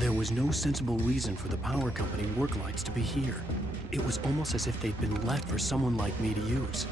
There was no sensible reason for the power company work lights to be here. It was almost as if they'd been left for someone like me to use.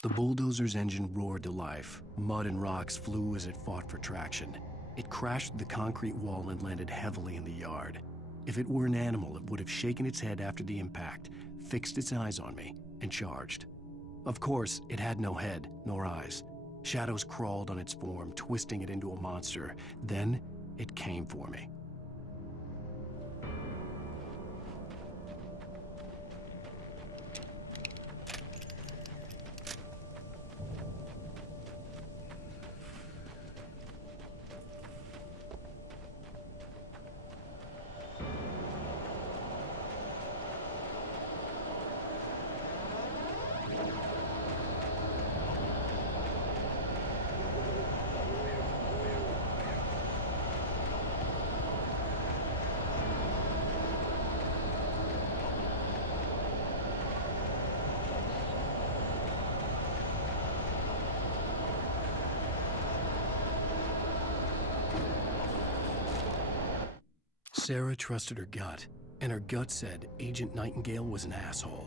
The bulldozer's engine roared to life. Mud and rocks flew as it fought for traction. It crashed through the concrete wall and landed heavily in the yard. If it were an animal, it would have shaken its head after the impact, fixed its eyes on me, and charged. Of course, it had no head, nor eyes. Shadows crawled on its form, twisting it into a monster. Then, it came for me. Sarah trusted her gut, and her gut said Agent Nightingale was an asshole.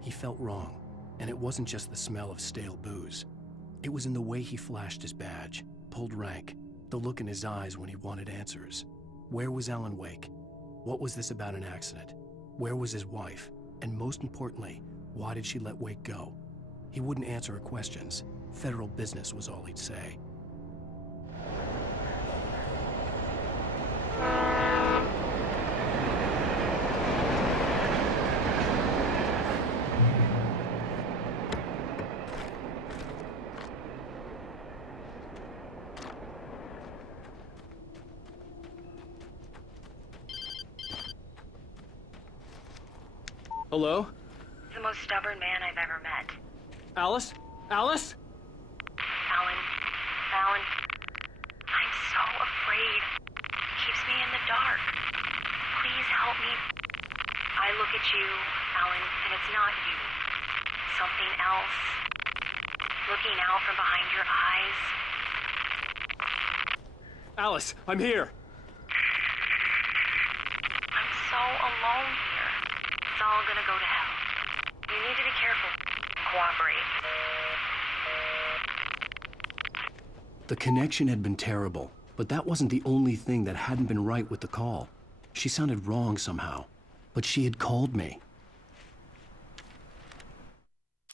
He felt wrong, and it wasn't just the smell of stale booze. It was in the way he flashed his badge, pulled rank, the look in his eyes when he wanted answers. Where was Alan Wake? What was this about an accident? Where was his wife? And most importantly, why did she let Wake go? He wouldn't answer her questions. Federal business was all he'd say. Hello? The most stubborn man I've ever met. Alice? Alice? Alan, I'm so afraid. It keeps me in the dark. Please help me. I look at you, Alan, and it's not you. Something else. Looking out from behind your eyes. Alice, I'm here. I'm so alone here. It's all gonna go to hell. You need to be careful. Cooperate. The connection had been terrible, but that wasn't the only thing that hadn't been right with the call. She sounded wrong somehow, but she had called me.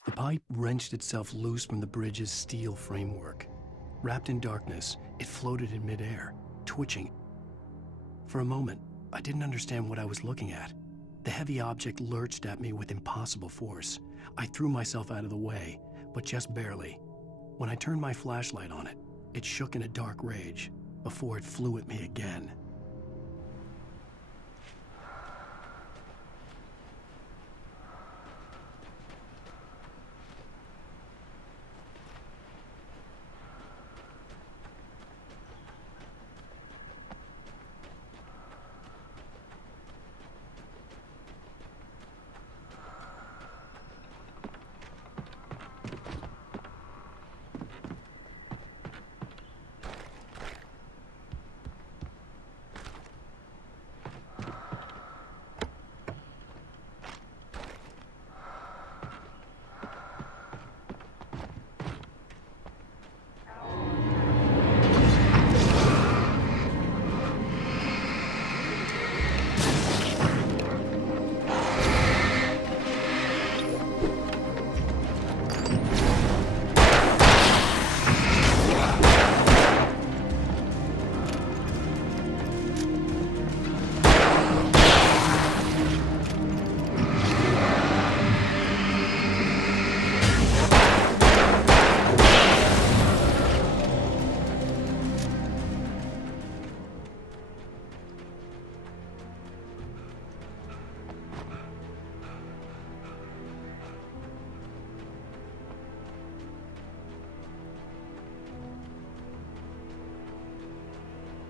The pipe wrenched itself loose from the bridge's steel framework. Wrapped in darkness, it floated in midair, twitching. For a moment, I didn't understand what I was looking at. The heavy object lurched at me with impossible force. I threw myself out of the way, but just barely. When I turned my flashlight on it, it shook in a dark rage before it flew at me again.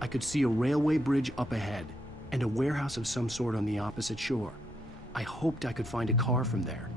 I could see a railway bridge up ahead, and a warehouse of some sort on the opposite shore. I hoped I could find a car from there,